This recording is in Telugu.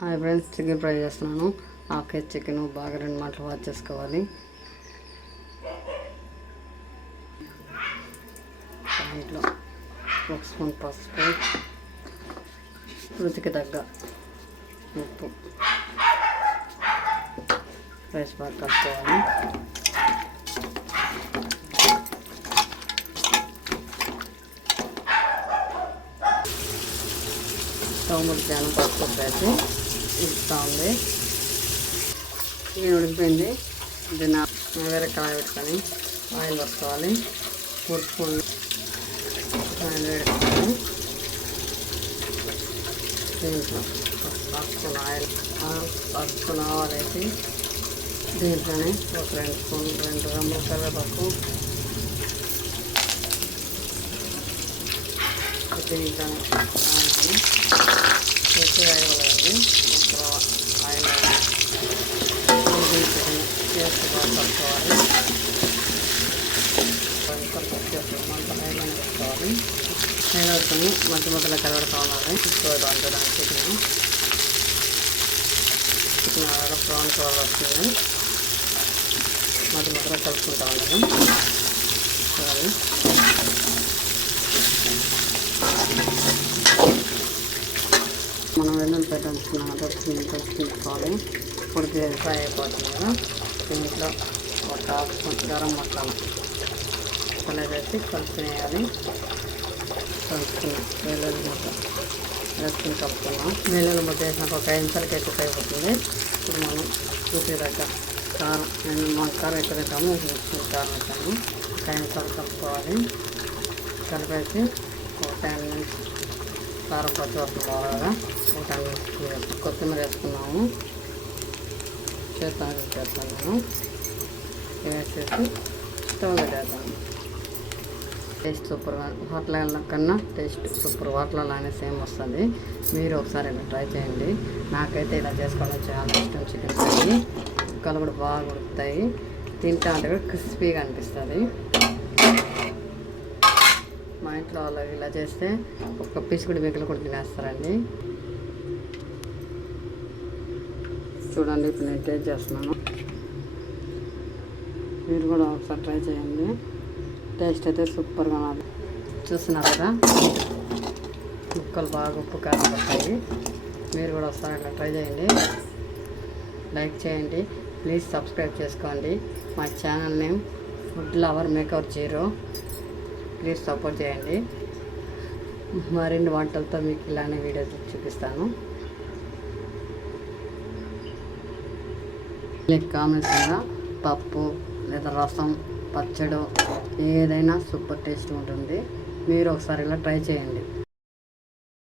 హాయ్ ఫ్రెండ్స్, చికెన్ ఫ్రై చేస్తున్నాను. హాఫ్ కేజీ చికెన్ బాగా 2 మాటలు వాష్ చేసుకోవాలి. దాంట్లో 1 స్పూన్ పసుపు, రుచికి తగ్గ ఉప్పు రైస్ బాగా కలుపుకోవాలి. స్టవ్ ముడికాను పసుపు వేసి ఇస్తూ ఉంది. చికెన్ ఉడికిపోయింది. దీన్ని వేరే కళాయి పెట్టుకొని ఆయిల్ వేసుకోవాలి. 4 స్పూన్లు ఆయిల్ వేసుకొని దీంట్లో 1 స్పూన్ ఆయిల్ 1 స్పూన్ ఆవాలు వేసి దీంట్లోనే ఒక 2 స్పూన్లు 2 రెమ్మలు కరివేపాకు దీంట్లోనే ఎక్కువ వేయగలదండి. మొత్తం ఆయిల్ వేసి బాగా కలుపుకోవాలి. మంట ఆయిల్ వేసుకోవాలి. ఆయిల్ వేసుకొని మధ్య మధ్యలో కలబెట్టుకోవాలి. దాంట్లో దాని చికెన్ బ్రౌన్ కలర్ వస్తుంది. మధ్య మధ్యలో కలుపుకుంటా ఉన్నాను. చూడాలి. మనం వెల్లుల్లిపాయ దంచుకోవాలి. ఉడికి ఫ్రై అయిపోతుంది కదా. దీంట్లో ఒక 1/2 స్పూన్ గరం మసాలా వేసి కలుపుకునేయాలి. కలుపుకున్నాం. వెల్లుల్లి ముద్ద వేసుకుని కలుపుకున్నాం. వెల్లుల్లి ముద్ద వేసినాక ఒక 5 నిమిషాలకి ఎక్కువ అయిపోతుంది. ఇప్పుడు మనం రుచి దగ్గర కారం, మన కారం ఎక్కువ తింటాము, కారం వేసాము. ఒక 5 నిమిషాలు కలుపుకోవాలి. కలిపేసి ఒక 10 మినిట్స్ కారం పచ్చి వస్తుంది బాగా. ఒక 10 మినిట్స్ కొత్తిమీర వేసుకున్నాము. చేస్తాను నేను వేసేసి స్టవ్ పెట్టేస్తాను. టేస్ట్ సూపర్గా, హోటల్ కన్నా టేస్ట్ సూపర్. హోటల్లోనే సేమ్ వస్తుంది. మీరు ఒకసారి ఇలా ట్రై చేయండి. నాకైతే ఇలా చేసుకోవడం చాలా ఇష్టం. చికెన్ ఫ్రై ముక్కలు కూడా బాగా ఉడుకుతాయి. తింటా అంటే కూడా క్రిస్పీగా అనిపిస్తుంది. మా ఇంట్లో వాళ్ళు ఇలా చేస్తే ఒక్క పీస్ కూడా మిగిలి కూడా తినేస్తారండి. చూడండి, ఇప్పుడు నేను టేస్ట్ చేస్తున్నాను. మీరు కూడా ఒకసారి ట్రై చేయండి. టేస్ట్ అయితే సూపర్గా ఉన్నది. చూస్తున్నారు కదా, ముక్కలు బాగా ఉప్పు కారం పడతాయి. మీరు కూడా ఒకసారి అట్లా ట్రై చేయండి. లైక్ చేయండి. ప్లీజ్ సబ్స్క్రైబ్ చేసుకోండి. మా channel name food lover maker 0. Please support చేయండి. మరిన్ని వంటలతో మీకు ఇలానే వీడియోస్ చూపిస్తాను. కాంబినేషన్గా పప్పు లేదా రసం, పచ్చడి ఏదైనా సూపర్ టేస్ట్ ఉంటుంది. మీరు ఒకసారి ఇలా ట్రై చేయండి.